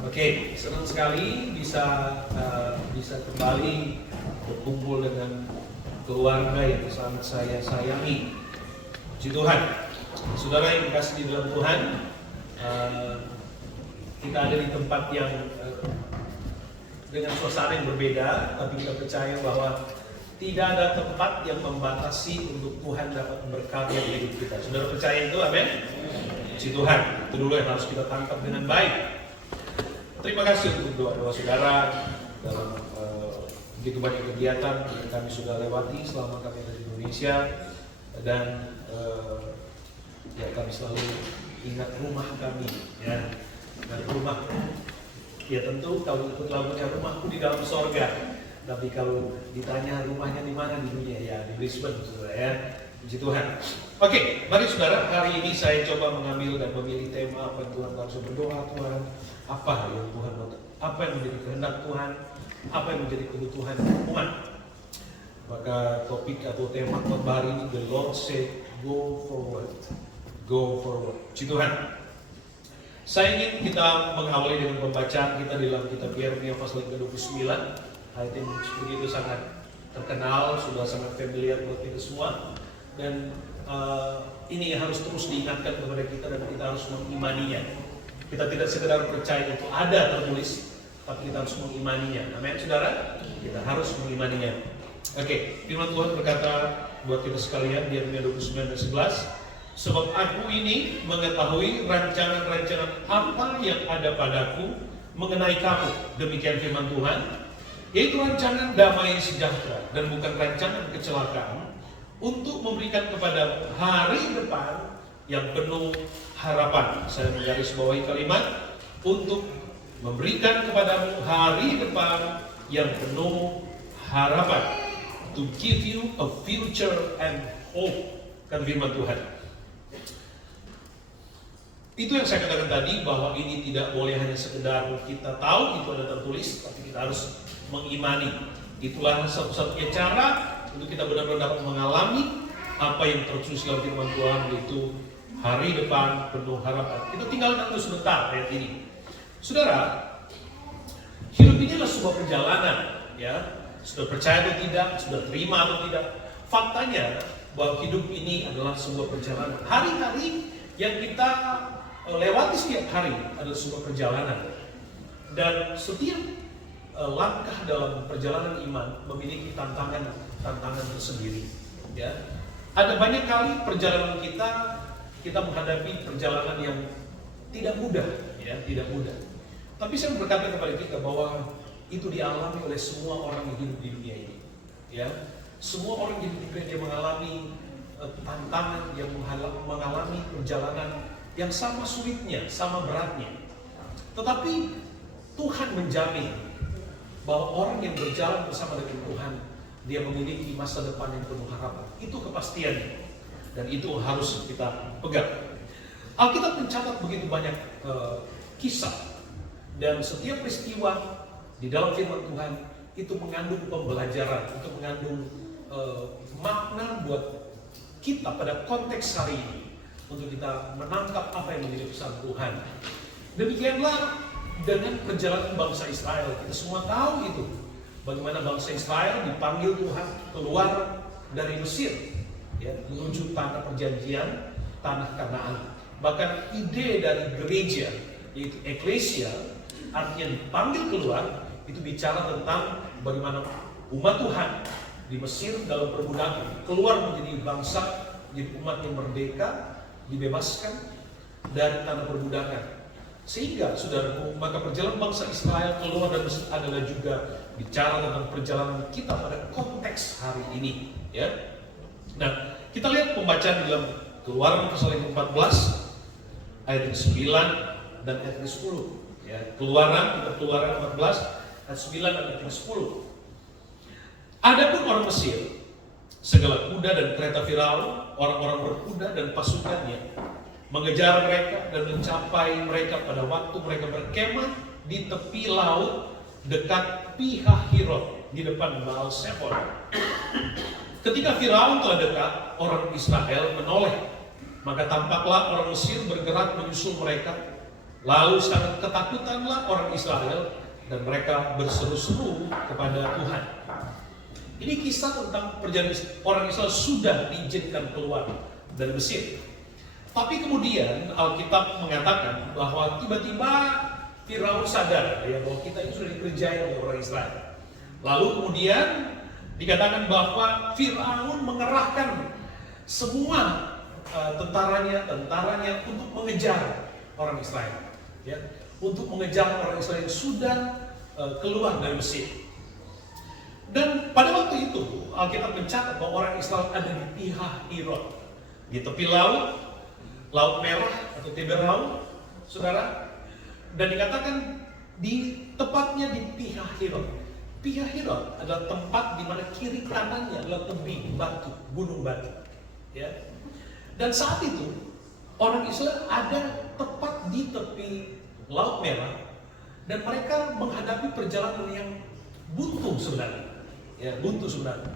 Oke, senang sekali bisa kembali berkumpul dengan keluarga yang sangat saya sayangi. Puji Tuhan, saudara yang dikasihi di dalam Tuhan, kita ada di tempat yang dengan suasana yang berbeda, tapi kita percaya bahwa tidak ada tempat yang membatasi untuk Tuhan dapat berkarya di hidup kita. Saudara percaya itu, amin? Puji Tuhan, itu dulu yang harus kita tangkap dengan baik. Terima kasih untuk doa-doa saudara dalam begitu banyak kegiatan yang kami sudah lewati selama kami ada di Indonesia, dan ya kami selalu ingat rumah kami, ya. Dan rumah, ya tentu kalau ikut lagunya rumahku di dalam sorga. Tapi kalau ditanya rumahnya di mana di dunia, ya di Brisbane, saudara, ya. Puji Tuhan. Oke, mari saudara, hari ini saya coba mengambil dan memilih tema apa yang Tuhan langsung berdoa. Tuhan, apa yang Tuhan mau, apa yang menjadi kehendak Tuhan, apa yang menjadi kebutuhan umat. Maka topik atau tema khotbah hari ini, the Lord said, go forward, go forward. Puji Tuhan. Saya ingin kita mengawali dengan pembacaan kita di dalam kitab Yeremia pasal ke-29. Ayat yang begitu sangat terkenal, sudah sangat familiar buat kita semua, dan ini harus terus diingatkan kepada kita dan kita harus mengimaninya. Kita tidak sekedar percaya itu ada tertulis, tapi kita harus mengimaninya. Amin, saudara? Kita harus mengimaninya. Oke, firman Tuhan berkata buat kita sekalian di Yeremia 29 dan 11, sebab aku ini mengetahui rancangan-rancangan apa yang ada padaku mengenai kamu, demikian firman Tuhan, yaitu rancangan damai sejahtera dan bukan rancangan kecelakaan, untuk memberikan kepada hari depan yang penuh harapan. Saya menggarisbawahi kalimat, untuk memberikan kepadamu hari depan yang penuh harapan. To give you a future and hope, kan firman Tuhan. Itu yang saya katakan tadi, bahwa ini tidak boleh hanya sekedar kita tahu itu ada tertulis, tapi kita harus mengimani. Itulah satu-satunya cara untuk kita benar-benar dapat mengalami apa yang tertulis dalam firman Tuhan, yaitu hari depan penuh harapan. Kita tinggalkan dulu sebentar ayat ini. Saudara, hidup ini adalah sebuah perjalanan, ya. Sudah percaya atau tidak, sudah terima atau tidak, faktanya bahwa hidup ini adalah sebuah perjalanan. Hari-hari yang kita lewati setiap hari adalah sebuah perjalanan, dan setiap langkah dalam perjalanan iman memiliki tantangan tersendiri, ya. Ada banyak kali perjalanan kita menghadapi perjalanan yang tidak mudah, ya, tidak mudah. Tapi saya berkata kepada kita bahwa itu dialami oleh semua orang yang hidup di dunia ini, ya. Semua orang yang hidup di dunia dia mengalami tantangan, yang mengalami perjalanan yang sama sulitnya, sama beratnya. Tetapi Tuhan menjamin bahwa orang yang berjalan bersama dengan Tuhan, dia memiliki masa depan yang penuh harapan. Itu kepastiannya, dan itu harus kita pegang. Alkitab mencatat begitu banyak kisah, dan setiap peristiwa di dalam firman Tuhan itu mengandung pembelajaran, itu mengandung makna buat kita pada konteks hari ini, untuk kita menangkap apa yang menjadi pesan Tuhan. Demikianlah dengan perjalanan bangsa Israel. Kita semua tahu itu, bagaimana bangsa Israel dipanggil Tuhan keluar dari Mesir, ya, menuju tanah perjanjian, tanah Kanaan. Bahkan ide dari gereja, yaitu eklesia, artinya dipanggil keluar, itu bicara tentang bagaimana umat Tuhan di Mesir dalam perbudakan keluar menjadi bangsa, menjadi umat yang merdeka, dibebaskan dari tanah perbudakan. Sehingga, saudaraku, maka perjalanan bangsa Israel keluar dari Mesir adalah juga bicara tentang perjalanan kita pada konteks hari ini, ya. Nah, kita lihat pembacaan di dalam Keluaran pasal yang 14 ayat 9 dan ayat 10, ya. Keluaran 14 ayat 9 dan ayat 10. Adapun orang Mesir, segala kuda dan kereta Firaun, orang-orang berkuda dan pasukannya, mengejar mereka dan mencapai mereka pada waktu mereka berkemah di tepi laut dekat Pihahirot di depan Baal-Zephon. Ketika Firaun telah dekat, orang Israel menoleh, maka tampaklah orang Mesir bergerak menyusul mereka Lalu sangat ketakutanlah orang Israel dan mereka berseru-seru kepada Tuhan. Ini kisah tentang perjalanan orang Israel sudah diizinkan keluar dari Mesir. Tapi kemudian Alkitab mengatakan bahwa tiba-tiba Firaun sadar ya, bahwa kita ini sudah dikerjai oleh orang Israel. Lalu kemudian dikatakan bahwa Firaun mengerahkan semua tentaranya untuk mengejar orang Israel. Ya, untuk mengejar orang Israel yang sudah keluar dari Mesir. Dan pada waktu itu Alkitab mencatat bahwa orang Israel ada di Pihahirot, di tepi laut Merah atau Tiberau, saudara. Dan dikatakan tepatnya di Pihahirot. Pihahirot adalah tempat di mana kiri kanannya adalah tebing batu, gunung batu. Ya. Dan saat itu orang Israel ada tepat di tepi Laut Merah dan mereka menghadapi perjalanan yang buntu sebenarnya. Ya, buntu sebenarnya.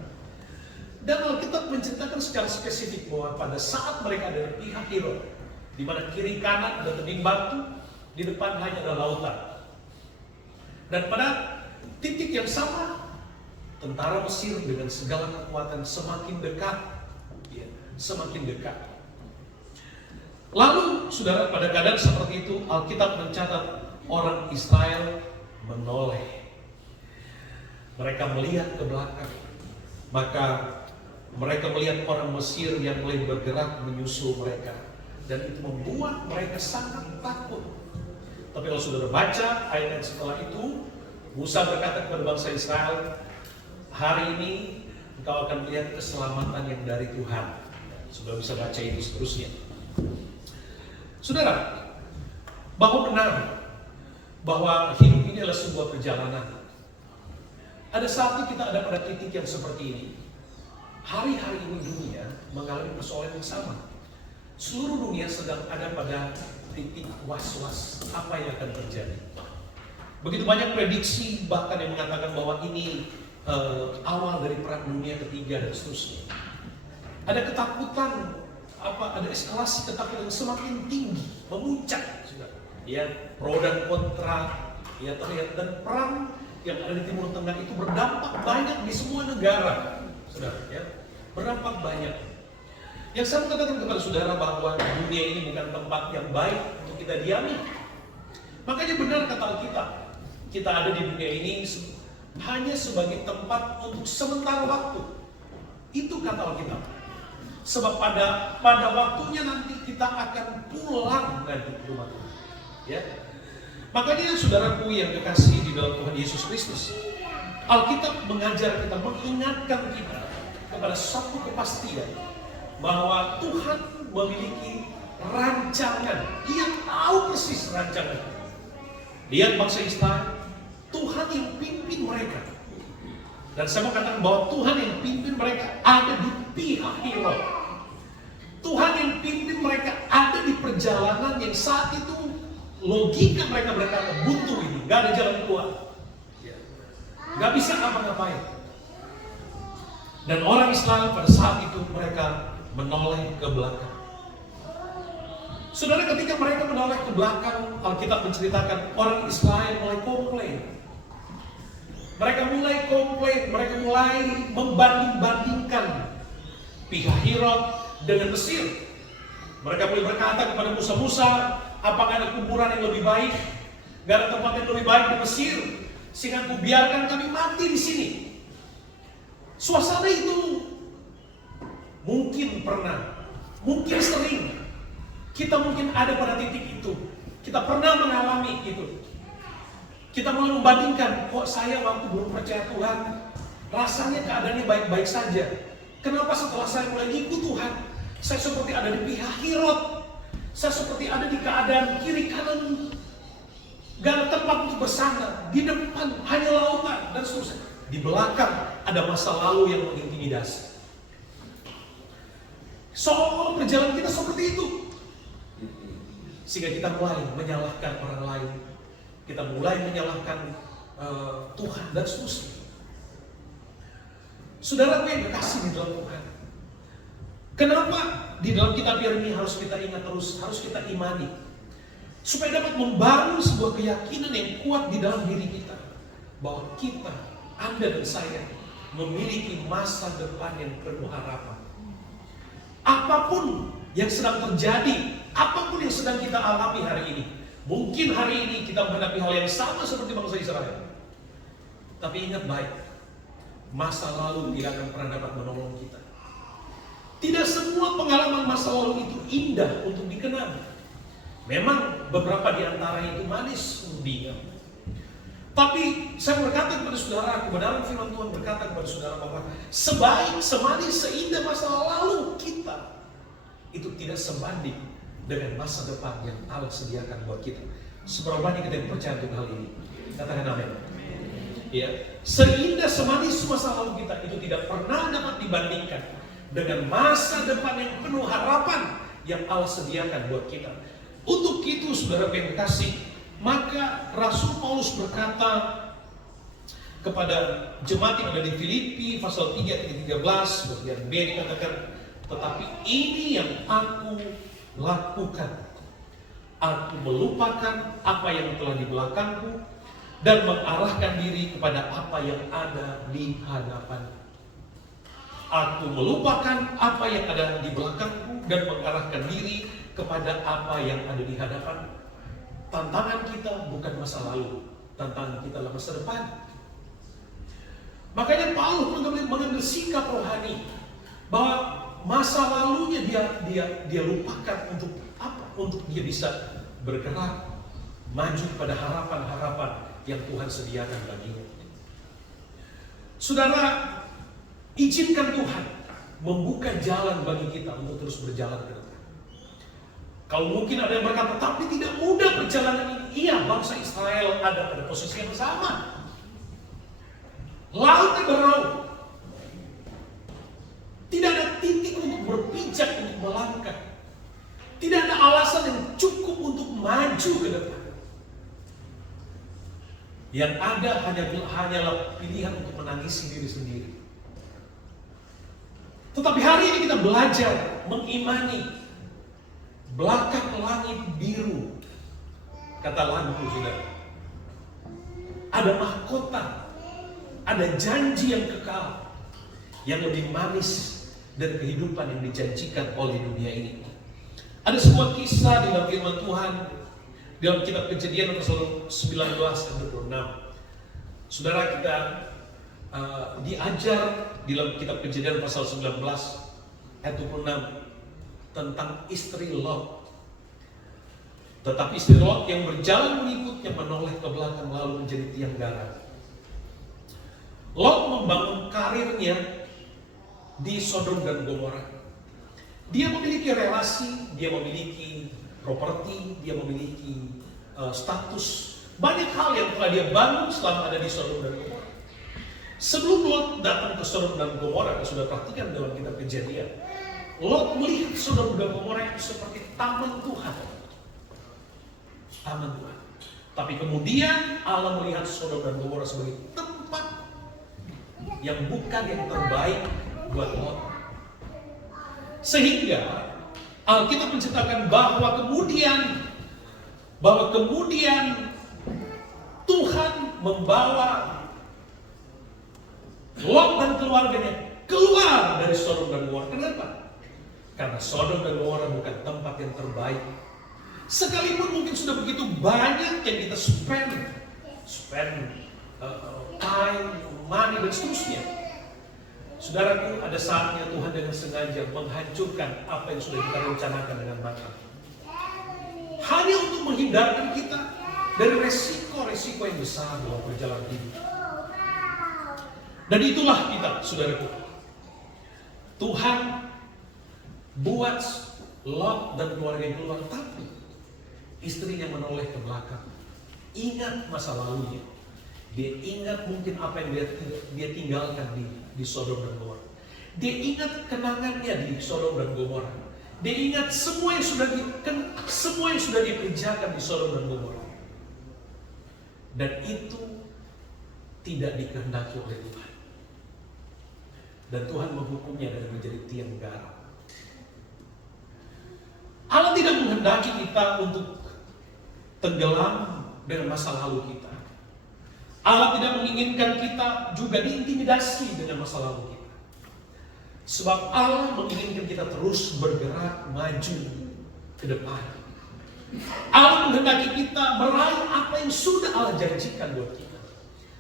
Dan Alkitab menceritakan secara spesifik bahwa pada saat mereka ada di Pihahirot, di mana kiri kanan ada tebing batu, di depan hanya ada lautan. Dan pada titik yang sama, tentara Mesir dengan segala kekuatan semakin dekat, ya, semakin dekat. Lalu, saudara, pada keadaan seperti itu, Alkitab mencatat orang Israel menoleh. Mereka melihat ke belakang, maka mereka melihat orang Mesir yang mulai bergerak menyusul mereka, dan itu membuat mereka sangat takut. Tapi kalau saudara baca ayat setelah itu, Musa berkata kepada bangsa Israel, hari ini engkau akan melihat keselamatan yang dari Tuhan. Saudara bisa baca ini seterusnya. Saudara, bahwa benar bahwa hidup ini adalah sebuah perjalanan. Ada saatnya kita ada pada titik yang seperti ini. Hari-hari ini dunia mengalami persoalan yang sama. Seluruh dunia sedang ada pada titik was-was apa yang akan terjadi. Begitu banyak prediksi bahkan yang mengatakan bahwa ini awal dari perang dunia ketiga dan seterusnya. Ada ketakutan, ada eskalasi ketakutan yang semakin tinggi, memuncak, ya, pro dan kontra, ya, terlihat, dan perang yang ada di Timur Tengah itu berdampak banyak di semua negara, saudara, ya, berdampak banyak. Yang saya katakan kepada saudara bahwa dunia ini bukan tempat yang baik untuk kita diami. Makanya benar kata Alkitab, kita ada di dunia ini hanya sebagai tempat untuk sementara waktu. Itu kata Alkitab. Sebab pada waktunya nanti kita akan pulang dari rumah Tuhan. Ya. Makanya saudaraku yang dikasihi di dalam Tuhan Yesus Kristus, Alkitab mengajar kita, mengingatkan kita kepada satu kepastian bahwa Tuhan memiliki rancangan. Dia tahu persis rancangan. Lihat bangsa Israel, Tuhan yang pimpin mereka. Dan saya mau katakan bahwa Tuhan yang pimpin mereka ada di Pihahirot. Tuhan yang pimpin mereka ada di perjalanan yang saat itu logika mereka berkata buntu ini, gak ada jalan keluar, gak bisa ngapa-ngapain. Dan orang Israel pada saat itu mereka menoleh ke belakang. Saudara, ketika mereka menoleh ke belakang, Alkitab menceritakan orang Israel mulai komplain. Mereka mulai membanding-bandingkan Pihahirot dengan Mesir. Mereka mulai berkata kepada Musa, apakah ada kuburan yang lebih baik? Gak ada tempat yang lebih baik di Mesir, sehingga aku biarkan kami mati di sini. Suasana itu mungkin pernah, mungkin sering, kita mungkin ada pada titik itu. Kita pernah mengalami itu. Kita mulai membandingkan, kok saya waktu belum percaya Tuhan, rasanya keadaannya baik-baik saja. Kenapa setelah saya mulai ikut Tuhan, saya seperti ada di Pihahirot, saya seperti ada di keadaan kiri kanan, gak ada tempat untuk bersandar, di depan hanya lautan dan seterusnya. Di belakang ada masa lalu yang mengintimidasi. Seolah-olah perjalanan kita seperti itu. Sehingga kita mulai menyalahkan orang lain, kita mulai menyalahkan Tuhan dan seterusnya. Saudara yang dikasih di dalam Tuhan, kenapa di dalam kitab Yeremia harus kita ingat terus, harus kita imani supaya dapat membangun sebuah keyakinan yang kuat di dalam diri kita bahwa kita, Anda dan saya, memiliki masa depan yang penuh harapan. Apapun yang sedang terjadi, apapun yang sedang kita alami hari ini, mungkin hari ini kita menghadapi hal yang sama seperti bangsa Israel. Tapi ingat baik, masa lalu tidak akan pernah dapat menolong kita. Tidak semua pengalaman masa lalu itu indah untuk dikenang. Memang beberapa di antaranya itu manis untuk diingat. Tapi saya berkata kepada saudara, kebenaran firman Tuhan berkata kepada saudara bahwa sebaik, semanis, seindah masa lalu kita, itu tidak sebanding dengan masa depan yang Allah sediakan buat kita. Seberapa banyak kita yang percaya untuk hal ini? Katakan amin. Ya, seindah, semanis masa lalu kita itu tidak pernah dapat dibandingkan dengan masa depan yang penuh harapan yang Allah sediakan buat kita. Untuk itu saudara yang kasih, maka Rasul Paulus berkata kepada jemaat yang ada di Filipi pasal 3 ayat 13 bagian B dikatakan, tetapi ini yang aku lakukan, aku melupakan apa yang telah di belakangku dan mengarahkan diri kepada apa yang ada di hadapan. Aku melupakan apa yang ada di belakangku dan mengarahkan diri kepada apa yang ada di hadapan. Tantangan kita bukan masa lalu, tantangan kita adalah masa depan. Makanya Paulus mengambil sikap rohani bahwa masa lalunya dia lupakan untuk apa? Untuk dia bisa bergerak maju pada harapan-harapan yang Tuhan sediakan baginya. Saudara, izinkan Tuhan membuka jalan bagi kita untuk terus berjalan ke depan. Kalau mungkin ada yang berkata, tapi tidak mudah perjalanan ini. Iya, bangsa Israel ada pada posisi yang sama. Lautnya beraung. Tidak ada titik untuk berpijak, untuk melangkah. Tidak ada alasan yang cukup untuk maju ke depan. Yang ada hanyalah pilihan untuk menangisi diri sendiri. Tetapi hari ini kita belajar mengimani belakang langit biru, kata lagu saudara. Ada mahkota, ada janji yang kekal, yang lebih manis dari kehidupan yang dijanjikan oleh dunia ini. Ada sebuah kisah di dalam firman Tuhan, dalam kitab Kejadian pasal 19 ayat 26. Saudara, kita diajar di dalam kitab Kejadian pasal 19 ayat 26 tentang istri Lot. Tetapi istri Lot yang berjalan mengikutnya menoleh ke belakang lalu menjadi tiang garam. Lot membangun karirnya di Sodom dan Gomora. Dia memiliki relasi, dia memiliki properti, dia memiliki status. Banyak hal yang telah dia bangun selama ada di Sodom dan Gomora. Sebelum Lot datang ke Sodom dan Gomora, kita sudah perhatikan dalam kitab Kejadian, Lot melihat Sodom dan Gomora itu seperti taman Tuhan. Taman Tuhan. Tapi kemudian Allah melihat Sodom dan Gomora sebagai tempat yang bukan yang terbaik buat Lot. Sehingga Alkitab menceritakan bahwa kemudian Tuhan membawa Lot dan keluarganya keluar dari Sodom dan Gomora. Kenapa? Karena Sodom dan Gomora bukan tempat yang terbaik. Sekalipun mungkin sudah begitu banyak yang kita spend time, money dan seterusnya. Saudaraku, ada saatnya Tuhan dengan sengaja menghancurkan apa yang sudah kita rencanakan dengan matang. Hanya untuk menghindarkan kita dari resiko-resiko yang besar dalam perjalanan hidup. Dan itulah kita, saudaraku. Tuhan buat Lot dan keluarganya keluar, tapi istrinya menoleh ke belakang. Ingat masa lalunya. Dia ingat mungkin apa yang dia tinggalkan di Sodom dan Gomora. Dia ingat kenangannya di Sodom dan Gomora. Dia ingat semua yang sudah dikerjakan di Sodom dan Gomora. Dan itu tidak dikehendaki oleh Tuhan. Dan Tuhan menghukumnya dengan menjadi tiang garam. Allah tidak menghendaki kita untuk tenggelam dengan masa lalu kita. Allah tidak menginginkan kita juga diintimidasi dengan masa lalu kita. Sebab Allah menginginkan kita terus bergerak maju ke depan. Allah menghendaki kita meraih apa yang sudah Allah janjikan buat kita.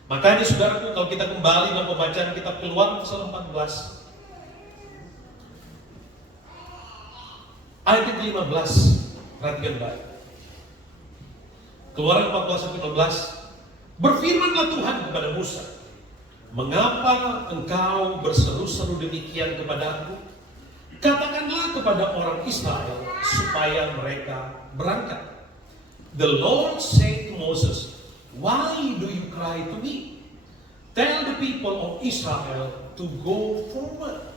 Makanya saudaraku, kalau kita kembali dalam pembacaan kitab Keluaran pasal 14 ayat ke-15, perhatikan baik. Keluaran 14-15, berfirmanlah Tuhan kepada Musa, mengapa engkau berseru-seru demikian kepadaku? Katakanlah kepada orang Israel supaya mereka berangkat. The Lord said to Moses, why do you cry to me? Tell the people of Israel to go forward.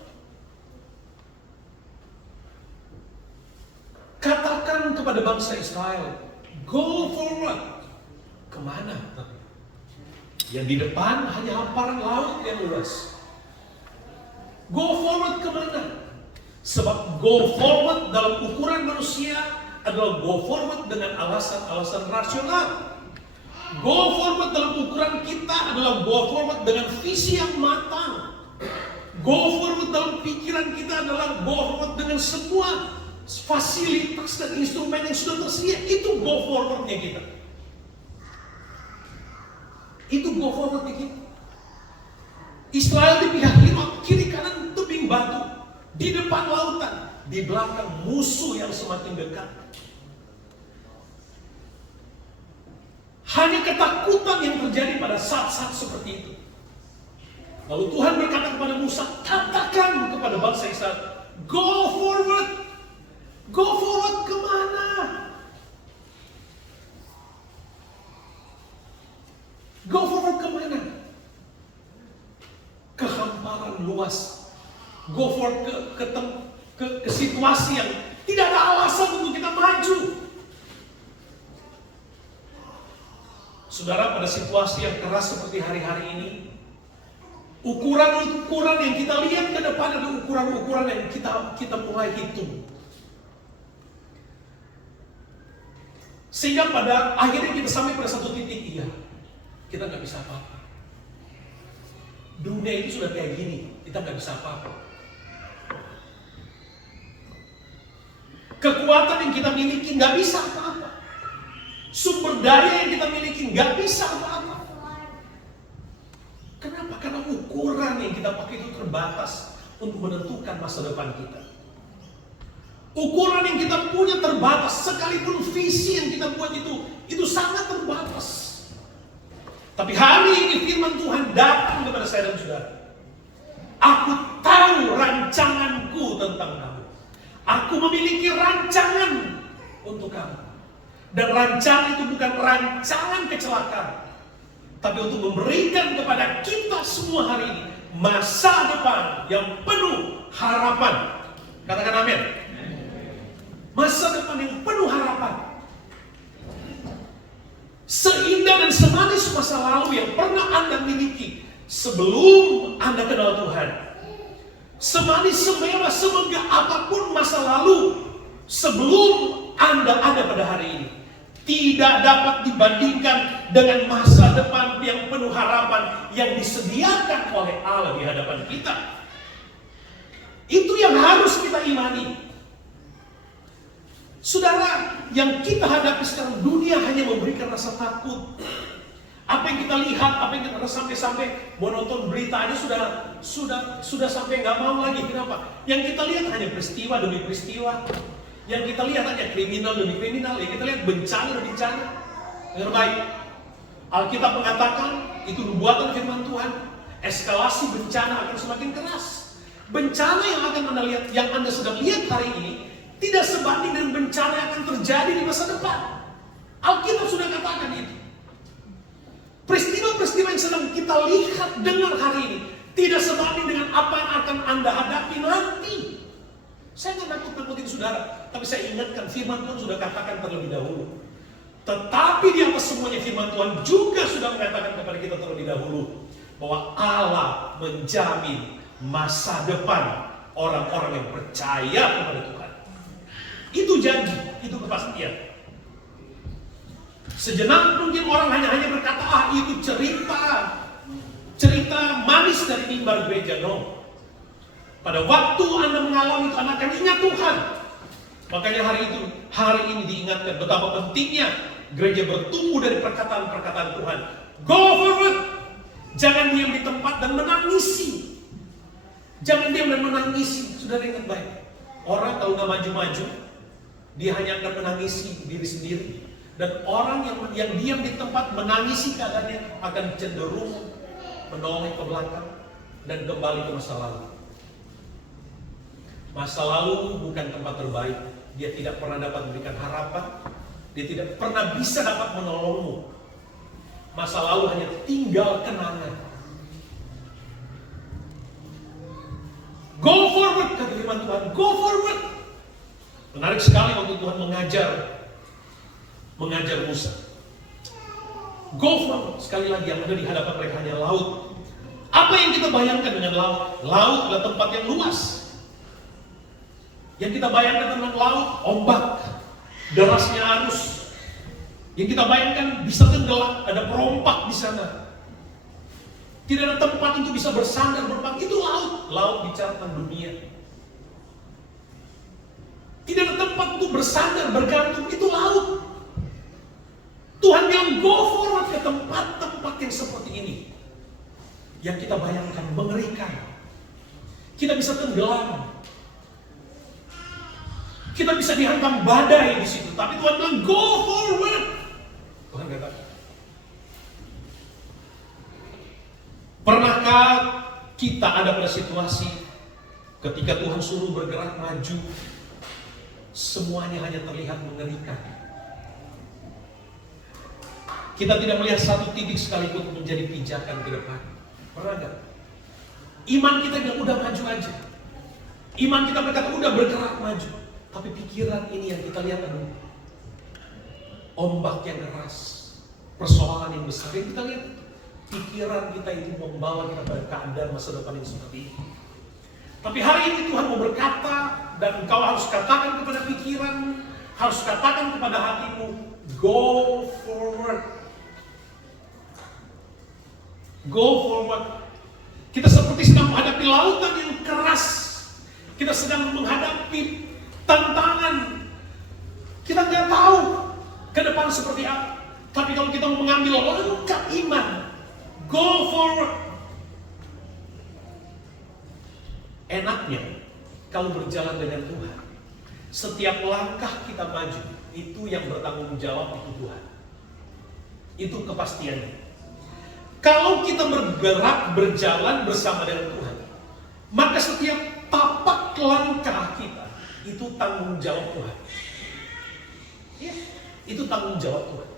Katakan kepada bangsa Israel, go forward. Kemana? Yang di depan hanya hamparan laut yang luas. Go forward kemana? Sebab go forward dalam ukuran manusia adalah go forward dengan alasan-alasan rasional. Go forward dalam ukuran kita adalah go forward dengan visi yang matang. Go forward dalam pikiran kita adalah go forward dengan semua fasilitas dan instrumen yang sudah tersedia. Itu go forwardnya kita. Itu go forwardnya kita. Israel di pihak kiri kanan tebing batu, di depan lautan, di belakang musuh yang semakin dekat. Hanya ketakutan yang terjadi pada saat-saat seperti itu. Lalu Tuhan berkata kepada Musa, katakan kepada bangsa Israel, go forward. Go forward kemana? Go forward kemana? Ke hamparan luas. Go forward ke situasi yang tidak ada alasan untuk kita maju. Saudara, pada situasi yang keras seperti hari-hari ini, ukuran-ukuran yang kita lihat ke depan adalah ukuran-ukuran yang kita mulai hitung. Sehingga pada akhirnya kita sampai pada satu titik, iya, kita nggak bisa apa-apa. Dunia itu sudah kayak gini, kita nggak bisa apa-apa. Kekuatan yang kita miliki nggak bisa apa-apa. Sumber daya yang kita miliki nggak bisa apa-apa. Kenapa? Karena ukuran yang kita pakai itu terbatas untuk menentukan masa depan kita. Ukuran yang kita punya terbatas, sekalipun visi yang kita buat itu sangat terbatas. Tapi hari ini firman Tuhan datang kepada saya dan saudara. Aku tahu rancanganku tentang kamu. Aku memiliki rancangan untuk kamu. Dan rancangan itu bukan rancangan kecelakaan, tapi untuk memberikan kepada kita semua hari ini masa depan yang penuh harapan. Katakan amin. Masa depan yang penuh harapan. Seindah dan semanis masa lalu yang pernah Anda miliki sebelum Anda kenal Tuhan. Semanis, semewah, semegah apapun masa lalu sebelum Anda ada pada hari ini, tidak dapat dibandingkan dengan masa depan yang penuh harapan yang disediakan oleh Allah di hadapan kita. Itu yang harus kita imani. Saudara, yang kita hadapi sekarang, dunia hanya memberikan rasa takut. Apa yang kita lihat, apa yang kita sampai mau nonton berita aja sudah sampai nggak mau lagi. Kenapa? Yang kita lihat hanya peristiwa demi peristiwa. Yang kita lihat hanya kriminal demi kriminal. Yang kita lihat bencana demi bencana. Dengar baik. Alkitab mengatakan itu nubuatan firman Tuhan. Eskalasi bencana akan semakin keras. Bencana yang Anda sedang lihat hari ini tidak sebanding dengan bencana yang akan terjadi di masa depan. Alkitab sudah katakan itu. Peristiwa-peristiwa yang sedang kita lihat dengar hari ini tidak sebanding dengan apa yang akan Anda hadapi nanti. Saya tidak nakut-nakutin saudara, tapi saya ingatkan firman Tuhan sudah katakan terlebih dahulu. Tetapi di atas semuanya firman Tuhan juga sudah mengatakan kepada kita terlebih dahulu bahwa Allah menjamin masa depan orang-orang yang percaya kepada Tuhan. Itu janji, itu kepastian. Sejenak mungkin orang hanya berkata, itu cerita manis dari mimbar gereja. No. Pada waktu Anda mengalami itu, Anda akan ingat Tuhan. Makanya hari ini diingatkan betapa pentingnya gereja bertumbuh dari perkataan-perkataan Tuhan. Go forward. Jangan diam di tempat dan menangisi. Jangan diam dan menangisi. Sudah ingat baik. Orang kalau nggak maju-maju, dia hanya akan menangisi diri sendiri. Dan orang yang diam di tempat menangisi keadaannya akan cenderung menoleh ke belakang dan kembali ke masa lalu. Masa lalu bukan tempat terbaik. Dia tidak pernah dapat memberikan harapan. Dia tidak pernah bisa dapat menolongmu. Masa lalu hanya tinggal kenangan. Go forward, kata firman Tuhan. Go forward. Menarik sekali waktu Tuhan mengajar Musa. Go forward. Sekali lagi yang ada di hadapan mereka hanya laut. Apa yang kita bayangkan dengan laut? Laut adalah tempat yang luas. Yang kita bayangkan tentang laut, ombak, derasnya arus. Yang kita bayangkan bisa tenggelam, ada perompak di sana. Tidak ada tempat untuk bisa bersandar, berpangku. Itu laut. Laut bicara tentang dunia. Tidak ada tempat untuk bersandar, bergantung. Itu laut. Tuhan bilang go forward ke tempat-tempat yang seperti ini. Yang kita bayangkan mengerikan. Kita bisa tenggelam. Kita bisa dihantam badai di situ. Tapi Tuhan bilang go forward. Tuhan kata, pernahkah kita ada pada situasi ketika Tuhan suruh bergerak maju, semuanya hanya terlihat mengerikan. Kita tidak melihat satu titik sekalipun menjadi pijakan ke depan. Pernah gak? Iman kita yang udah maju aja. Iman kita berkata udah bergerak maju. Tapi pikiran ini yang kita lihat adalah ombak yang keras, persoalan yang besar. Yang kita lihat, pikiran kita itu membawa kita pada keadaan masa depan yang seperti ini. Tapi hari ini Tuhan mau berkata, dan engkau harus katakan kepada pikiran, harus katakan kepada hatimu, go forward. Go forward. Kita seperti sedang menghadapi lautan yang keras. Kita sedang menghadapi tantangan. Kita nggak tahu ke depan seperti apa. Tapi kalau kita mau mengambil langkah iman, go forward. Enaknya kalau berjalan dengan Tuhan, setiap langkah kita maju, itu yang bertanggung jawab itu Tuhan. Itu kepastiannya. Kalau kita bergerak, berjalan bersama dengan Tuhan, maka setiap tapak langkah kita itu tanggung jawab Tuhan. Ya, itu tanggung jawab Tuhan.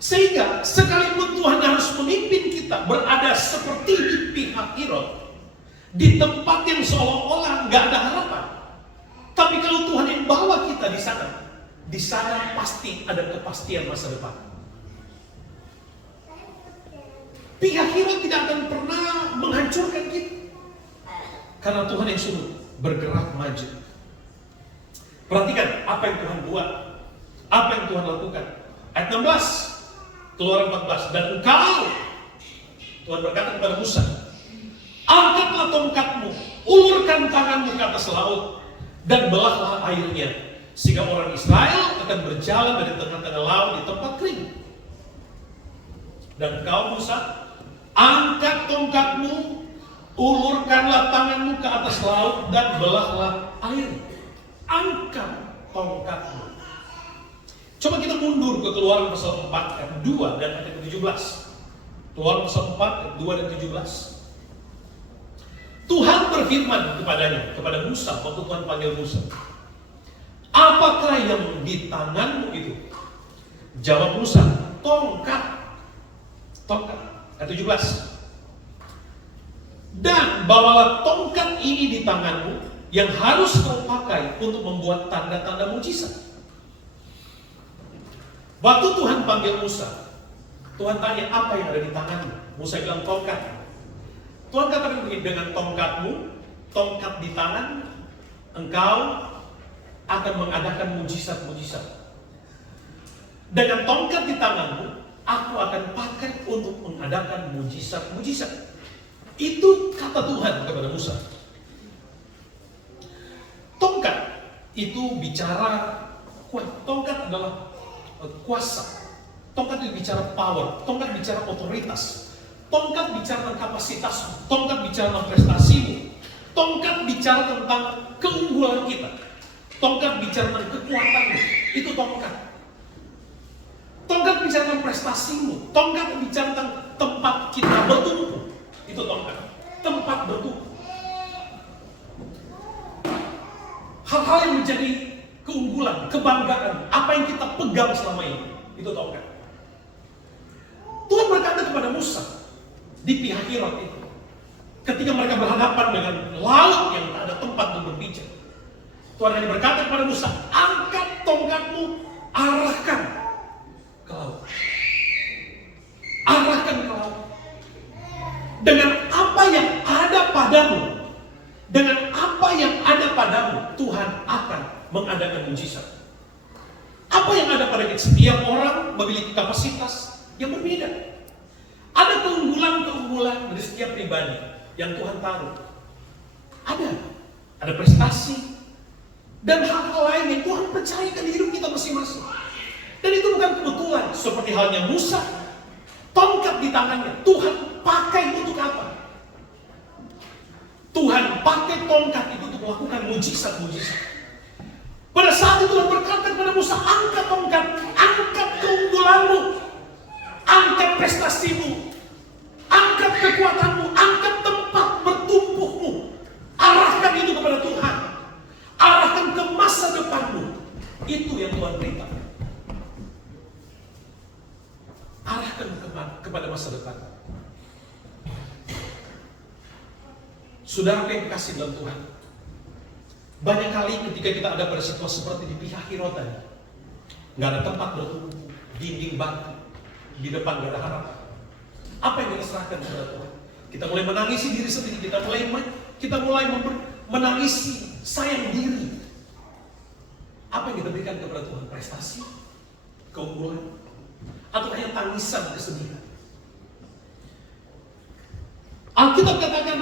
Sehingga sekalipun Tuhan harus memimpin kita berada seperti di pihak Herod, di tempat yang seolah-olah nggak ada harapan. Tapi kalau Tuhan yang bawa kita di sana pasti ada kepastian masa depan. Pihak Herod tidak akan pernah menghancurkan kita, karena Tuhan yang suruh bergerak maju. Perhatikan apa yang Tuhan buat, apa yang Tuhan lakukan. Ayat 16, Keluaran 14, dan engkau, Tuhan berkata kepada Musa, angkatlah tongkatmu, ulurkan tanganmu ke atas laut, dan belahlah airnya, sehingga orang Israel akan berjalan dari tengah-tengah laut di tempat kering. Dan engkau Musa, angkat tongkatmu, ulurkanlah tanganmu ke atas laut, dan belahlah air. Angkat tongkatmu. Coba kita mundur ke Keluaran pasal 4 ayat 2 dan ayat 17. Keluaran pasal 4 ayat 2 dan 17. Tuhan berfirman kepada Musa waktu Tuhan panggil Musa. Apakah yang di tanganmu itu? Jawab Musa, tongkat. Tongkat. Ayat 17. Dan bawalah tongkat ini di tanganmu, yang harus kau pakai untuk membuat tanda-tanda mujizat. Waktu Tuhan panggil Musa, Tuhan tanya apa yang ada di tanganmu. Musa bilang tongkat. Tuhan katakan begini, dengan tongkatmu, tongkat di tangan, engkau akan mengadakan mujizat-mujizat. Dengan tongkat di tanganmu, aku akan pakai untuk mengadakan mujizat-mujizat. Itu kata Tuhan kepada Musa. Tongkat itu bicara kuat. Tongkat adalah kuasa. Tongkat itu bicara power. Tongkat bicara otoritas. Tongkat bicara tentang kapasitasmu. Tongkat bicara tentang prestasimu. Tongkat bicara tentang keunggulan kita. Tongkat bicara tentang kekuatanmu. Itu tongkat. Tongkat bicara tentang prestasimu. Tongkat bicara tentang tempat kita bertumpu. Itu tongkat. Tempat bertumpu. Hal-hal yang menjadi keunggulan, kebanggaan, apa yang kita pegang selama ini, itu tongkat. Tuhan berkata kepada Musa di Pihahiroth itu, ketika mereka berhadapan dengan laut yang tak ada tempat untuk berpijak, Tuhan hanya berkata kepada Musa, angkat tongkatmu, arahkan ke laut. Arahkan ke laut. Dengan apa yang ada padamu, dengan apa yang ada padamu, Tuhan akan mengadakan mujizat. Apa yang ada pada kita? Setiap orang memiliki kapasitas yang berbeda. Ada keunggulan-keunggulan dari setiap pribadi yang Tuhan taruh. Ada prestasi dan hal-hal lain yang Tuhan percayakan di hidup kita masing-masing. Dan itu bukan kebetulan, seperti halnya Musa, tongkat di tangannya, Tuhan pakai untuk apa? Tuhan pakai tongkat itu untuk melakukan mujizat-mujizat. Pada saat itu Tuhan berkata kepada Musa, angkat tongkat, angkat keunggulanmu, angkat prestasimu, angkat kekuatanmu, angkat tempat bertumpuhmu. Arahkan itu kepada Tuhan. Arahkan ke masa depanmu. Itu yang Tuhan perintahkan. Arahkan kepada masa depan. Saudara yang kasih dalam Tuhan, banyak kali ketika kita ada pada situasi seperti di Pihahiroth tadi, nggak ada tempat bertumpu, dinding batu, di depan nggak ada harapan. Apa yang kita serahkan kepada Tuhan? Kita mulai menangisi diri sendiri, kita mulai menangisi sayang diri. Apa yang kita berikan kepada Tuhan? Prestasi, keunggulan, atau hanya tangisan kesedihan? Alkitab katakan,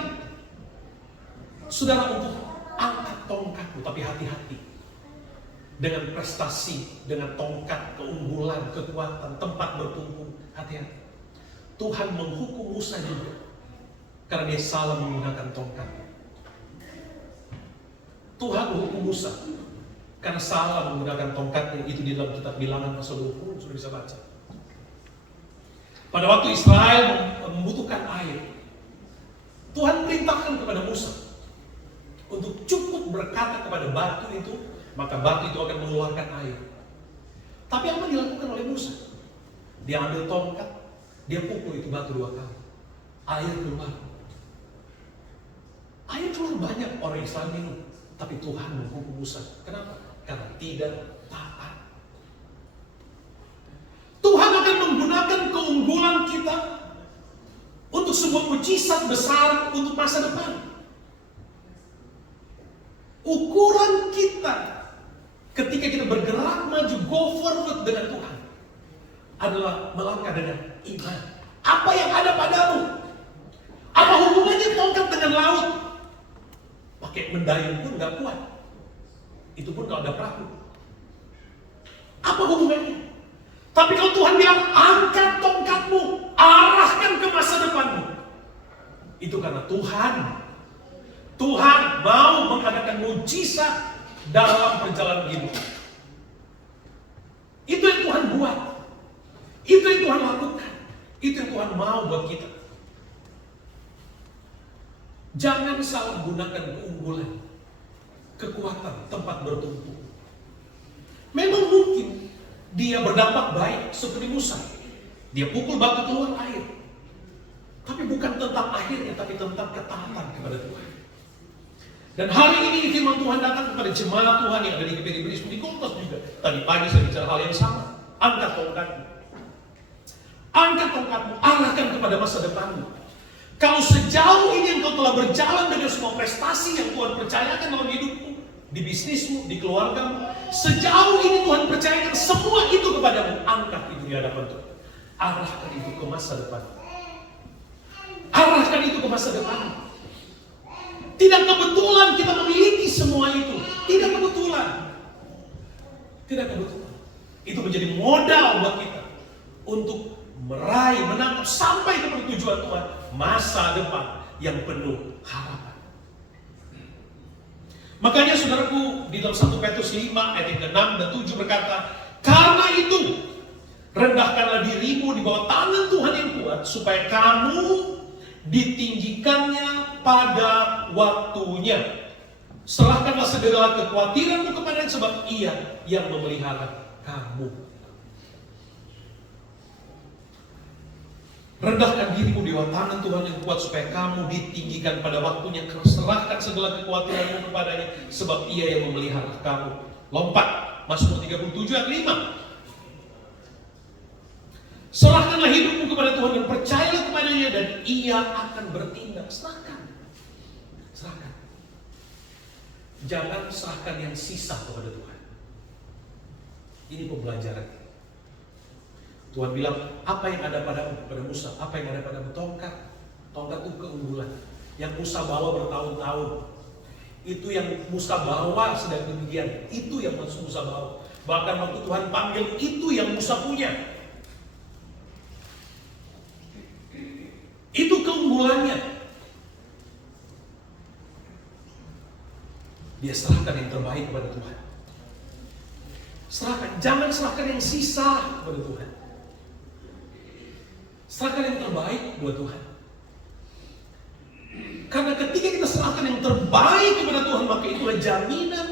saudara, untuk angkat tongkatmu, tapi hati-hati dengan prestasi, dengan tongkat, keunggulan, kekuatan, tempat bertumpu. Hati-hati. Tuhan menghukum Musa juga karena dia salah menggunakan tongkat. Tuhan menghukum Musa karena salah menggunakan tongkatnya. Itu di dalam kitab Bilangan pasal 20, sudah bisa baca. Pada waktu Israel membutuhkan air, Tuhan perintahkan kepada Musa untuk cukup berkata kepada batu itu, maka batu itu akan mengeluarkan air. Tapi apa dilakukan oleh Musa? Dia ambil tongkat, dia pukul itu batu 2 kali. Air keluar. Air keluar banyak, orang Islam minum. Tapi Tuhan menghukum Musa. Kenapa? Karena tidak taat. Tuhan akan menggunakan keunggulan kita untuk sebuah mujizat besar untuk masa depan. Ukuran kita ketika kita bergerak maju, go forward dengan Tuhan, adalah melangkah dengan iman. Apa yang ada padamu? Apa hubungannya tongkat dengan laut? Pakai mendayung pun gak kuat. Itu pun kalau ada perahu. Apa hubungannya? Tapi kalau Tuhan bilang, angkat tongkatmu, arahkan ke masa depanmu, itu karena Tuhan mau mengadakan mujizat dalam perjalanan hidup. Itu yang Tuhan buat. Itu yang Tuhan lakukan. Itu yang Tuhan mau buat kita. Jangan salah gunakan keunggulan, kekuatan, tempat bertumpu. Memang mungkin dia berdampak baik seperti Musa. Dia pukul batu keluar air. Tapi bukan tentang akhirnya, tapi tentang ketaatan kepada Tuhan. Dan hari ini firman Tuhan datang kepada jemaat Tuhan yang ada di GPI Brisbane, di Kolkos juga. Tadi pagi saya bicara hal yang sama. Angkat tongkatmu. Angkat tongkatmu, arahkan kepada masa depanmu. Kalau sejauh ini engkau telah berjalan dengan semua prestasi yang Tuhan percayakan dalam hidupmu, di bisnismu, di keluargamu. Sejauh ini Tuhan percayakan semua itu kepadamu, angkat itu di hadapan Tuhan. Arahkan itu ke masa depan. Arahkan itu ke masa depan. Tidak kebetulan kita memiliki semua itu. Tidak kebetulan. Tidak kebetulan. Itu menjadi modal buat kita untuk meraih, menangkap sampai ke tujuan Tuhan, masa depan yang penuh harapan. Makanya saudaraku, di dalam 1 Petrus 5 ayat yang ke-6 dan 7 berkata, karena itu rendahkanlah dirimu di bawah tangan Tuhan yang kuat, supaya kamu ditinggikannya pada waktunya. Serahkanlah segala kekhawatiranmu kepadanya, sebab Ia yang memelihara kamu. Rendahkan dirimu di bawah tangan Tuhan yang kuat, supaya kamu ditinggikan pada waktunya. Serahkan segala kekhawatiranmu kepadanya, sebab Ia yang memelihara kamu. Lompat, Mazmur 37 ayat 5. Serahkanlah hidupmu kepada Tuhan dan percayalah kepadanya, dan Ia akan bertindak. Serahkan. Serahkan. Jangan serahkan yang sisa kepada Tuhan. Ini pembelajaran. Tuhan bilang, apa yang ada pada Musa, apa yang ada padamu? Tongkat. Tongkat itu keunggulan yang Musa bawa bertahun-tahun. Itu yang Musa bawa sedang demikian. Itu yang Musa bawa. Bahkan waktu Tuhan panggil, itu yang Musa punya. Itu keunggulannya. Dia serahkan yang terbaik kepada Tuhan. Serahkan, jangan serahkan yang sisa kepada Tuhan. Serahkan yang terbaik buat Tuhan. Karena ketika kita serahkan yang terbaik kepada Tuhan, maka itulah jaminan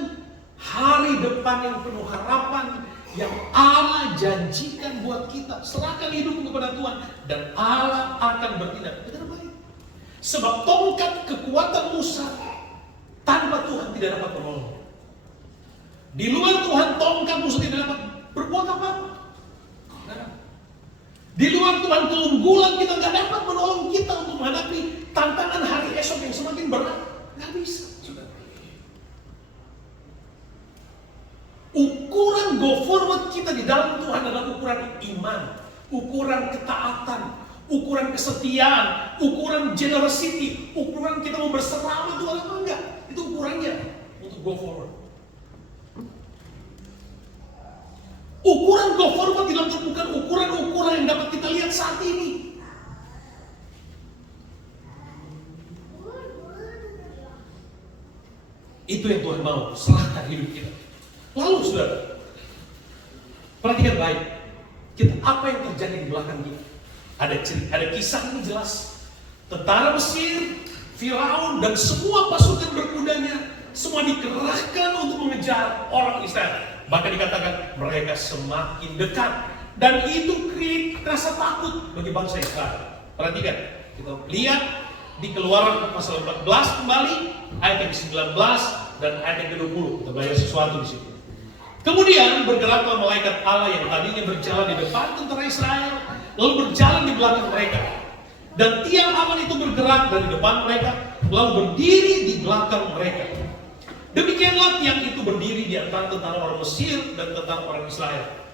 hari depan yang penuh harapan yang Allah janjikan buat kita. Serahkan hidupmu kepada Tuhan dan Allah akan bertindak dengan baik. Sebab tongkat kekuatan Musa tanpa Tuhan tidak dapat menolong. Di luar Tuhan, tongkat Musa tidak dapat berbuat apa-apa. Di luar Tuhan, keunggulan kita nggak dapat menolong kita untuk menghadapi tantangan hari esok yang semakin berat. Nggak bisa. Ukuran go forward kita di dalam Tuhan adalah ukuran iman, ukuran ketaatan, ukuran kesetiaan, ukuran generosity, ukuran kita mau berserah Tuhan apa enggak. Itu ukurannya untuk go forward. Ukuran go forward di dalam Tuhan bukan ukuran-ukuran yang dapat kita lihat saat ini. Itu yang Tuhan mau, serahkan hidup kita. Lalu saudara, perhatikan baik, apa yang terjadi di belakang kita. Ada kisah ini jelas. Tentara Mesir, Firaun dan semua pasukan berkudanya semua dikerahkan untuk mengejar orang Israel. Bahkan dikatakan mereka semakin dekat, dan itu create rasa takut bagi bangsa Israel. Perhatikan, kita lihat di Keluaran pasal 14 kembali ayat yang ke-19 dan ayat yang ke-20. Kita belajar sesuatu di situ. Kemudian bergeraklah malaikat Allah yang tadinya berjalan di depan tentara Israel, lalu berjalan di belakang mereka. Dan tiang awan itu bergerak dari depan mereka, lalu berdiri di belakang mereka. Demikianlah tiang itu berdiri di antara tentara orang Mesir dan tentara orang Israel.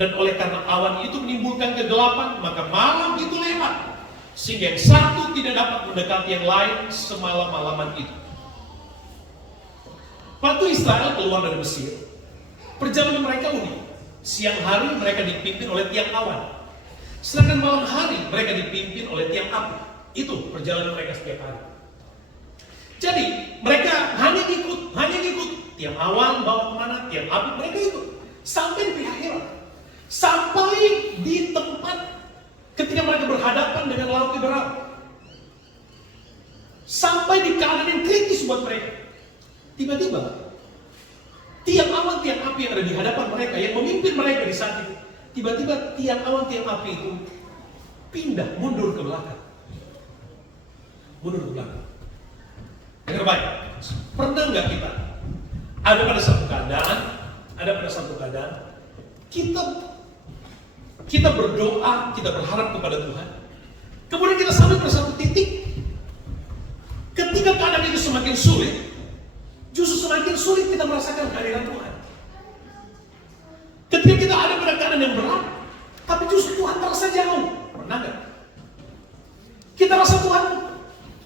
Dan oleh karena awan itu menimbulkan kegelapan, maka malam itu lewat, sehingga yang satu tidak dapat mendekati yang lain semalam-malaman itu. Waktu Israel keluar dari Mesir, perjalanan mereka unik. Siang hari mereka dipimpin oleh tiang awan, sedangkan malam hari mereka dipimpin oleh tiang api. Itu perjalanan mereka setiap hari. Jadi mereka hanya ikut tiang awan bawa kemana, tiang api mereka ikut sampai di akhirat, sampai di tempat ketika mereka berhadapan dengan laut Tiberat, sampai di keadaan yang kritis buat mereka. Tiba-tiba tiang awan, tiang api yang ada di hadapan mereka, yang memimpin mereka di saat itu, tiba-tiba tiang awan, tiang api itu pindah, mundur ke belakang. Mundur ke belakang. Dengar baik, pernah nggak kita ada pada satu keadaan, kita berdoa, kita berharap kepada Tuhan, kemudian kita sampai pada satu titik, ketika keadaan itu semakin sulit, justru semakin sulit kita merasakan kehadiran Tuhan. Ketika kita ada pada keadaan yang berat, tapi justru Tuhan terasa jauh. Pernah nggak? Kita rasa Tuhan,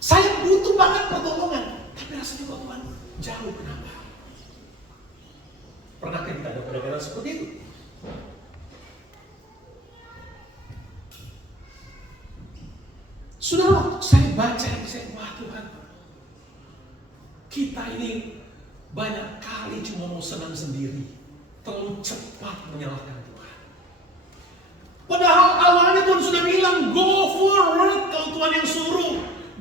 saya butuh banget pertolongan, tapi rasanya kok Tuhan jauh. Kenapa? Pernahkah kita ada pada keadaan seperti itu? Sudah waktu saya baca ini, saya wah Tuhan, kita ini banyak kali cuma mau senang sendiri, terlalu cepat menyalahkan Tuhan. Padahal awalnya Tuhan sudah bilang, go forward. Kalau Tuhan yang suruh,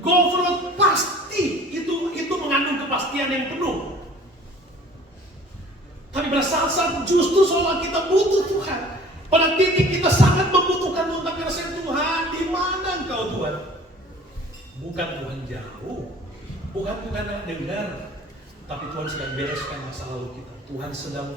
go forward, pasti itu mengandung kepastian yang penuh. Tapi pada saat-saat justru soal kita butuh Tuhan, pada titik kita sangat membutuhkan Tuhan, tapi rasanya Tuhan, di mana Engkau Tuhan? Bukan Tuhan jauh, bukan dengar, tapi Tuhan sedang bereskan masa lalu kita. Tuhan sedang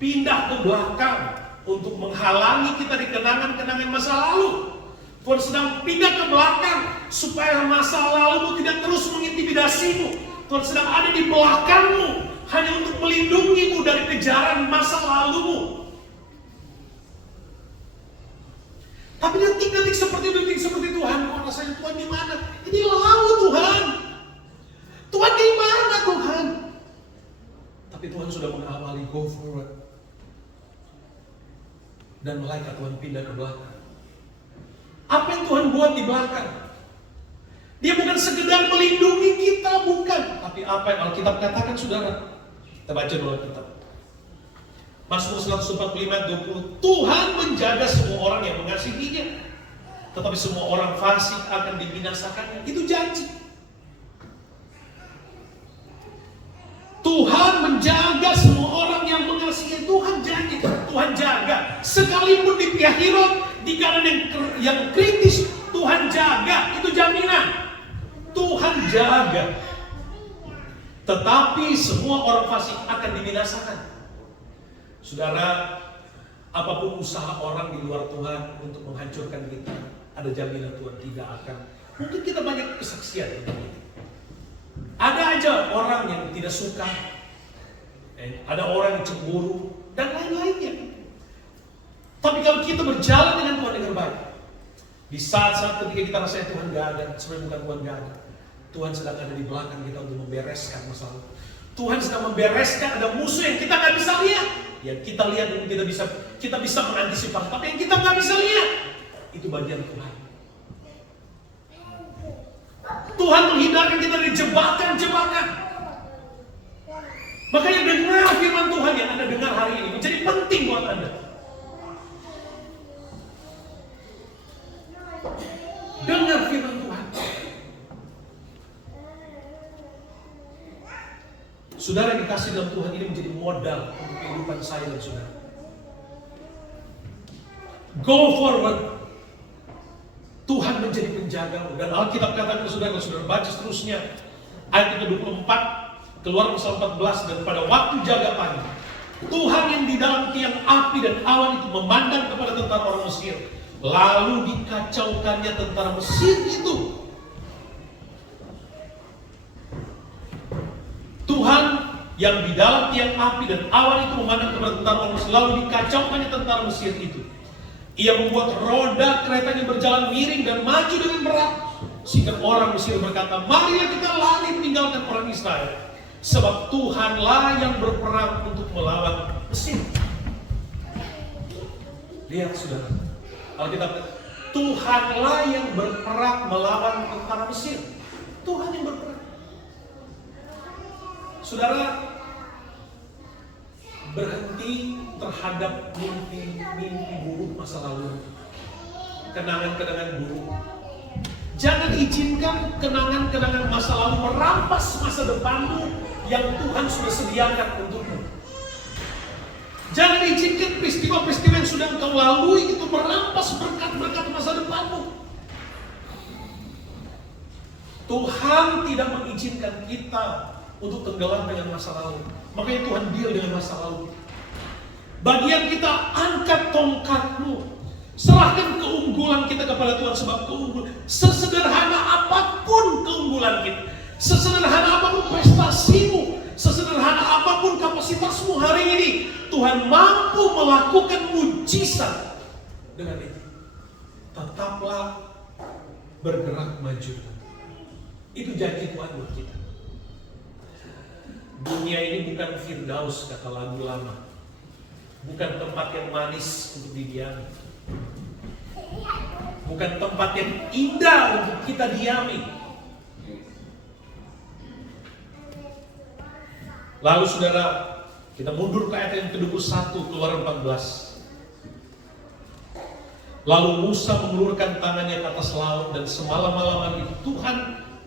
pindah ke belakang untuk menghalangi kita di kenangan-kenangan masa lalu. Tuhan sedang pindah ke belakang supaya masa lalumu tidak terus mengintimidasimu. Tuhan sedang ada di belakangmu hanya untuk melindungimu dari kejaran masa lalumu. Tapi detik-detik seperti Tuhan, kok rasanya Tuhan di mana? Ini lalu Tuhan. Tuhan di mana Tuhan? Tapi Tuhan sudah mengawali go forward. Dan malaikat Tuhan pindah ke belakang. Apa yang Tuhan buat di belakang? Dia bukan sekedar melindungi kita, bukan. Tapi apa yang Alkitab katakan, saudara? Kita baca dulu Alkitab. Mazmur 145:20, Tuhan menjaga semua orang yang mengasihinya, tetapi semua orang fasik akan dibinasakannya. Itu janji. Tuhan menjaga semua orang yang mengasihi. Tuhan janji, Tuhan jaga. Sekalipun di Pihahiron, di keadaan yang kritis, Tuhan jaga. Itu jaminan. Tuhan jaga. Tetapi semua orang fasik akan dibinasakan. Saudara, apapun usaha orang di luar Tuhan untuk menghancurkan kita, ada jaminan Tuhan tidak akan. Mungkin kita banyak kesaksian. Ada aja orang yang tidak suka, ada orang yang cemburu, dan lain-lainnya. Tapi kalau kita berjalan dengan Tuhan dengan baik, di saat-saat ketika kita rasanya Tuhan gak ada, sebenarnya bukan Tuhan gak ada, Tuhan sedang ada di belakang kita untuk membereskan masalah. Tuhan sedang membereskan, ada musuh yang kita gak bisa lihat. Yang kita lihat dan kita bisa mengantisipasi, tapi yang kita nggak bisa lihat itu bagian Tuhan. Tuhan menghindarkan kita dari jebakan-jebakan. Makanya dengar firman Tuhan yang Anda dengar hari ini menjadi penting buat Anda. Dengar firman Tuhan. Saudara yang dikasih dalam Tuhan, ini menjadi modal untuk kehidupan saya dan saudara. Go forward. Tuhan menjadi penjagamu. Dan Alkitab katakan saudara, kalau saudara baca seterusnya, ayat ke-24, Keluaran pasal 14, dan pada waktu jaga pagi, Tuhan yang di dalam tiang api dan awan itu memandang kepada tentara orang Mesir. Lalu dikacaukannya tentara Mesir itu. Tuhan yang di dalam tiang api dan awan itu memandang kepada tentara orang Mesir, lalu dikacaukannya tentara Mesir itu. Ia membuat roda keretanya berjalan miring dan maju dengan berat, sehingga orang Mesir berkata, marilah kita lari meninggalkan orang Israel, sebab Tuhanlah yang berperang untuk melawan Mesir. Lihat saudara, Alkitab, Tuhanlah yang berperang melawan tentara Mesir. Tuhan yang berperang. Saudara, berhenti terhadap mimpi buruk masa lalu, kenangan-kenangan buruk. Jangan izinkan kenangan-kenangan masa lalu merampas masa depanmu yang Tuhan sudah sediakan untukmu. Jangan izinkan peristiwa-peristiwa yang sudah engkau lalui itu merampas berkat-berkat masa depanmu. Tuhan tidak mengizinkan kita untuk tenggelam dengan masa lalu. Makanya Tuhan deal dengan masa lalu. Bagian kita, angkat tongkatmu. Serahkan keunggulan kita kepada Tuhan, sebab keunggulan, sesederhana apapun keunggulan kita, sesederhana apapun prestasimu, Sesederhana apapun kapasitasmu hari ini, Tuhan mampu melakukan mujizat dengan itu. Tetaplah bergerak maju. Itu janji Tuhan buat kita. Dunia ini bukan Firdaus, kata lagu lama. Bukan tempat yang manis untuk didiami. Bukan tempat yang indah untuk kita diami. Lalu saudara, kita mundur ke ayat yang ke-21, Keluaran 14. Lalu Musa mengulurkan tangannya ke atas laut, dan semalam-malaman itu Tuhan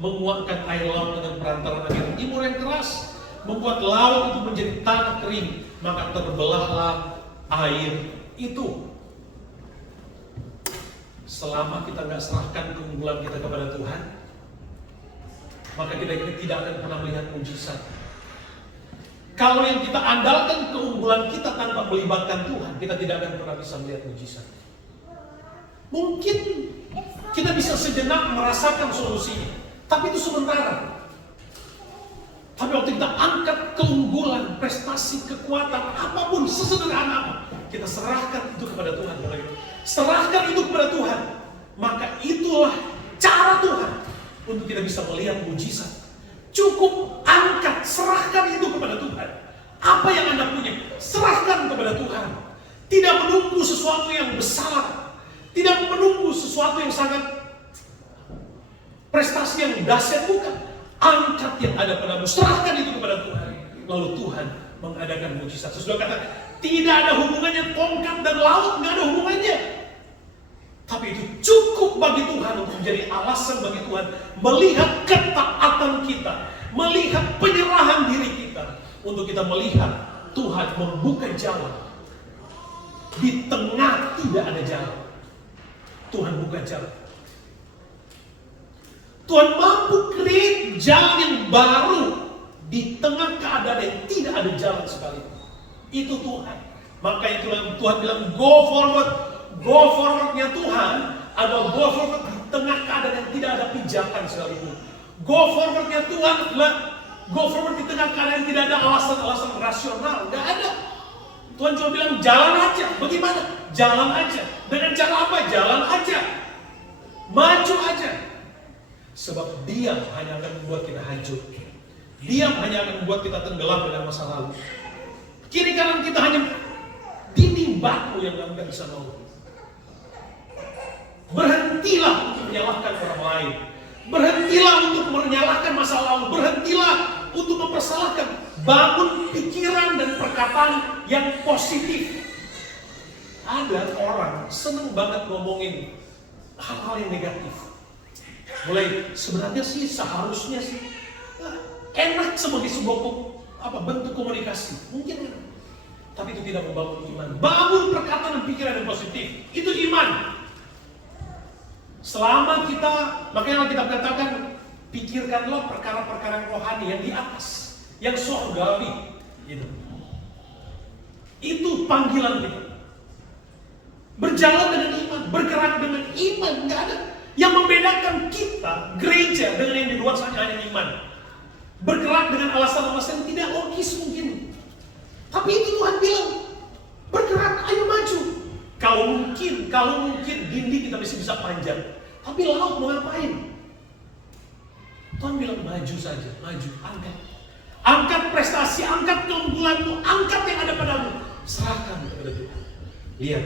menguakkan air laut dengan perantaran angin timur yang keras, membuat laut itu menjadi tanah kering, maka terbelahlah air itu. Selama kita nggak serahkan keunggulan kita kepada Tuhan, maka kita tidak akan pernah melihat mujizat. Kalau yang kita andalkan keunggulan kita tanpa melibatkan Tuhan, kita tidak akan pernah bisa melihat mujizat. Mungkin kita bisa sejenak merasakan solusinya, tapi itu sementara. Tapi waktu kita angkat keunggulan, prestasi, kekuatan, apapun, sesederhana apa, kita serahkan itu kepada Tuhan. Serahkan itu kepada Tuhan, maka itulah cara Tuhan untuk kita bisa melihat mujizat. Cukup angkat, serahkan itu kepada Tuhan. Apa yang Anda punya, serahkan kepada Tuhan. Tidak menunggu sesuatu yang besar, tidak menunggu sesuatu yang sangat prestasi yang dahsyat, bukan. Angkat yang ada padamu, serahkan itu kepada Tuhan. Lalu Tuhan mengadakan mujizat. Sesudah kata, tidak ada hubungannya tongkat dan laut, nggak ada hubungannya. Tapi itu cukup bagi Tuhan untuk menjadi alasan bagi Tuhan melihat ketaatan kita, melihat penyerahan diri kita, untuk kita melihat Tuhan membuka jalan. Di tengah tidak ada jalan, Tuhan buka jalan. Tuhan mampu create jalan yang baru di tengah keadaan yang tidak ada jalan sekalipun. Itu Tuhan. Maka itu Tuhan bilang go forward. Go forwardnya Tuhan adalah go forward di tengah keadaan yang tidak ada pijakan sekalipun. Go forwardnya Tuhan adalah go forward di tengah keadaan yang tidak ada alasan-alasan rasional. Gak ada. Tuhan cuma bilang jalan aja. Bagaimana? Jalan aja. Dengan cara apa? Jalan aja. Maju aja. Sebab diam hanya akan membuat kita hancur. Diam hanya akan membuat kita tenggelam dengan masa lalu. Kiri kanan kita hanya dinding batu yang nggak bisa nolong. Berhentilah untuk menyalahkan orang lain. Berhentilah untuk menyalahkan masa lalu. Berhentilah untuk mempersalahkan. Bangun pikiran dan perkataan yang positif. Ada orang seneng banget ngomongin hal-hal yang negatif. Mulai sebenarnya sih seharusnya sih enak sebagai sebuah bentuk komunikasi. Mungkin, tapi itu tidak membangun iman. Bangun perkataan dan pikiran yang positif. Itu iman. Selama kita, makanya kita katakan, pikirkanlah perkara-perkara rohani yang di atas, yang surgawi. Gitu. Itu panggilan kita. Berjalan dengan iman, bergerak dengan iman, nggak ada. Yang membedakan kita, gereja, dengan yang di luar sana hanya iman. Bergerak dengan alasan-alasan yang tidak logis mungkin. Tapi itu Tuhan bilang, bergerak, ayo maju. Kalau mungkin dinding kita bisa panjang. Tapi laut mau ngapain? Tuhan bilang maju saja, maju, angkat. Angkat prestasi, angkat keunggulanmu, angkat yang ada padamu. Serahkan kepada Tuhan. Lihat,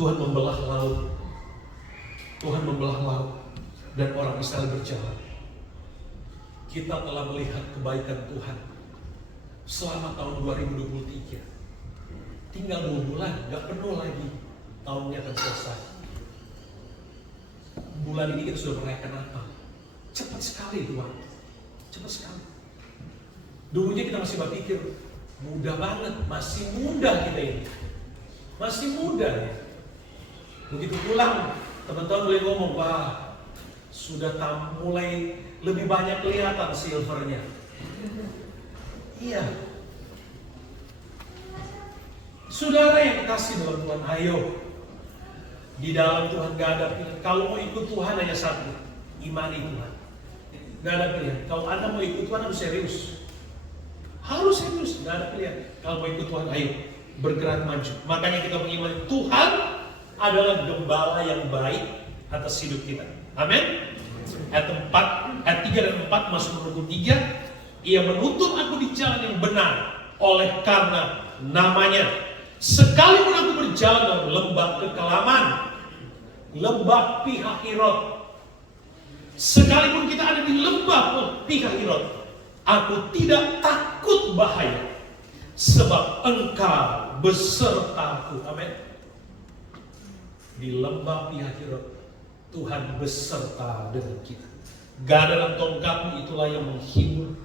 Tuhan membelah laut. Tuhan membelah laut dan orang Israel berjalan. Kita telah melihat kebaikan Tuhan selama tahun 2023. Tinggal 2 bulan, gak penuh lagi tahunnya akan selesai. Bulan ini kita sudah merayakan Natal. Cepat sekali Tuhan, cepat sekali. Dulunya kita masih berpikir muda banget, masih muda kita ini, masih muda ya. Begitu pulang, teman-teman boleh ngomong, wah sudah mulai lebih banyak kelihatan silvernya. Iya. Saudara yang kasih dalam Tuhan, ayo. Di dalam Tuhan gak ada pilihan. Kalau mau ikut Tuhan hanya satu, imani Tuhan. Gak ada pilihan. Kalau Anda mau ikut Tuhan harus serius. Harus serius, tidak ada pilihan. Kalau mau ikut Tuhan, ayo bergerak maju. Makanya kita mengimani Tuhan adalah gembala yang baik atas hidup kita. Amin. Ayat 3 dan 4 masuk Rukun 3. Ia menuntun aku di jalan yang benar oleh karena namanya. Sekalipun aku berjalan dalam lembah kekelaman, lembah Pihahirot, sekalipun kita ada di lembah Pihahirot, aku tidak takut bahaya, sebab Engkau besertaku. Amin. Di lembah Pihahirot, Tuhan beserta dengan kita. Gada dan tongkatmu itulah yang menghibur.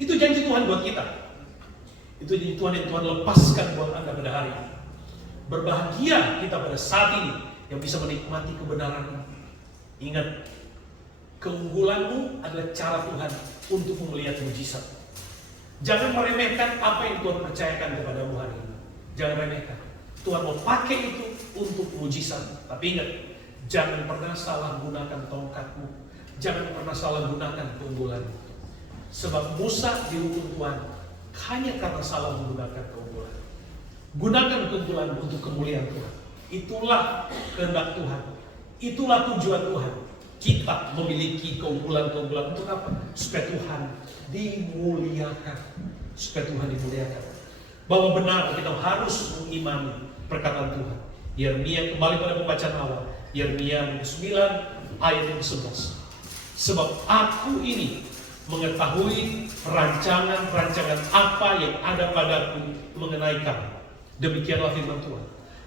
Itu janji Tuhan buat kita. Itu janji Tuhan yang Tuhan lepaskan buat Anda pada hari ini. Berbahagia kita pada saat ini yang bisa menikmati kebenaran. Ingat, keunggulanmu adalah cara Tuhan untuk melihat mujizat. Jangan meremehkan apa yang Tuhan percayakan kepadamu hari ini. Jangan remehkan. Tuhan mau pakai itu untuk mujizat. Tapi ingat, jangan pernah salah gunakan tongkatmu. Jangan pernah salah gunakan keunggulanmu. Sebab Musa dihukum Tuhan hanya karena salah menggunakan keunggulan. Gunakan keunggulanmu untuk kemuliaan Tuhan. Itulah kehendak Tuhan. Itulah tujuan Tuhan. Kita memiliki keunggulan-keunggulan untuk apa? Supaya Tuhan dimuliakan. Supaya Tuhan dimuliakan. Bahwa benar kita harus mengimani perkataan Tuhan. Yeremia, kembali pada pembacaan awal, Yeremia 9 ayat yang 11. Sebab aku ini mengetahui rancangan-rancangan apa yang ada padaku mengenai kamu. Demikianlah firman Tuhan,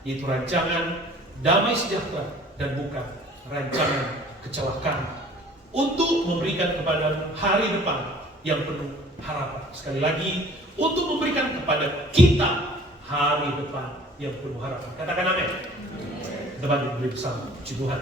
yaitu rancangan damai sejahtera dan bukan rancangan kecelakaan, untuk memberikan kepada hari depan yang penuh harapan. Sekali lagi, untuk memberikan kepada kita hari depan yang penuh harapan. Katakan amin. Kita bangkit bersama. Puji Tuhan.